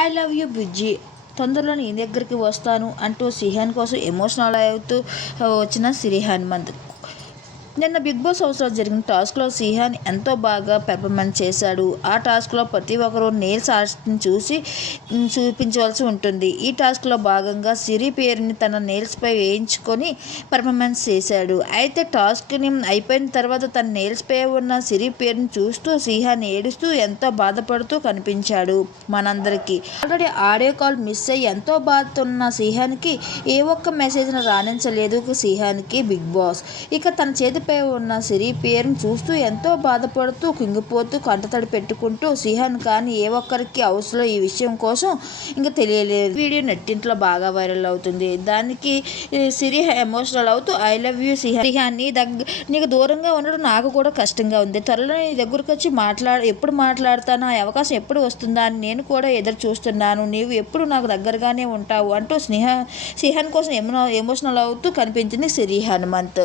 I love you బుజ్జి. తొందరలో నీ దగ్గరికి వస్తాను అంటూ సిహాన్ కోసం ఎమోషనల్ అవుతూ వచ్చిన సిరి హనుమంత్ నిన్న బిగ్ బాస్ హౌస్లో జరిగిన టాస్క్లో సిహాన్ ఎంతో బాగా పెర్ఫార్మెన్స్ చేశాడు. ఆ టాస్క్లో ప్రతి ఒక్కరూ నేల్స్ ఆర్ట్ని చూసి చూపించవలసి ఉంటుంది. ఈ టాస్క్లో భాగంగా సిరి పేరుని తన నేల్స్పై వేయించుకొని పెర్ఫార్మెన్స్ చేశాడు. అయితే టాస్క్ని అయిపోయిన తర్వాత తన నేల్స్పై ఉన్న సిరి పేరుని చూస్తూ సిహాన్ ఏడుస్తూ ఎంతో బాధపడుతూ కనిపించాడు మనందరికీ. ఆల్రెడీ ఆడియో కాల్ మిస్ అయ్యి ఎంతో బాధతున్న సిహాన్కి ఏ ఒక్క మెసేజ్ను రాణించలేదు సిహాన్కి బిగ్ బాస్. ఇక తన చేతి చేతిపై ఉన్న సిరి పేరును చూస్తూ ఎంతో బాధపడుతూ కుంగిపోతూ కంటతడి పెట్టుకుంటూ సిహాన్ కానీ ఏ ఒక్కరికి అవసరం ఈ విషయం కోసం ఇంకా తెలియలేదు. వీడియో నెట్టింట్లో బాగా వైరల్ అవుతుంది. దానికి సిరి ఎమోషనల్ అవుతూ I love you Sihan. Sihan నీ దగ్గర నీకు దూరంగా ఉండడం నాకు కూడా కష్టంగా ఉంది. త్వరలో నీ దగ్గరకు వచ్చి మాట్లాడ ఎప్పుడు మాట్లాడతాను? ఆ అవకాశం ఎప్పుడు వస్తుందా? అని నేను కూడా ఎదురు చూస్తున్నాను. నీవు ఎప్పుడు నాకు దగ్గరగానే ఉంటావు? అంటూ స్నేహ సిహాన్ కోసం ఎమో ఎమోషనల్ అవుతూ కనిపించింది సిరి హనుమంత్.